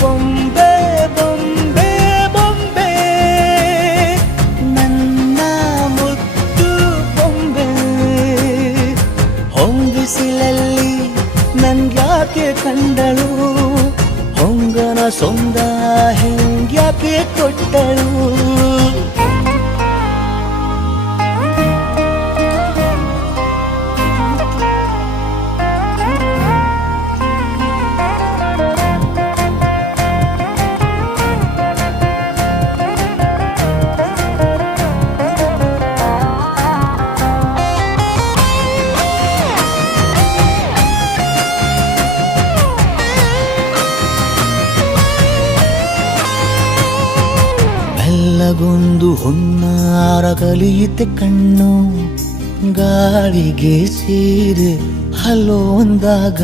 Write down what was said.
ಬೊಂಬೆ ಬೊಂಬೆ ಬೊಂಬೆ ನನ್ನ ಮುದ್ದು ಬೊಂಬೆ ಹೊಂಬಿಸಿಲಲ್ಲಿ ನನ್ಗ್ಯಾಕೆ ಕಂಡಳು ಹೊಂಗನ ಸೊಂದ ಹೆಂಗ್ಯಾಕೆ ಕೊಟ್ಟಳು ಬೆಲ್ಲಗೊಂದು ಹೊನ್ನಾರ ಕಲಿಯುತ್ತೆ ಕಣ್ಣು ಗಾಳಿಗೆ ಸೇರಿ ಹಲೋ ಅಂದಾಗ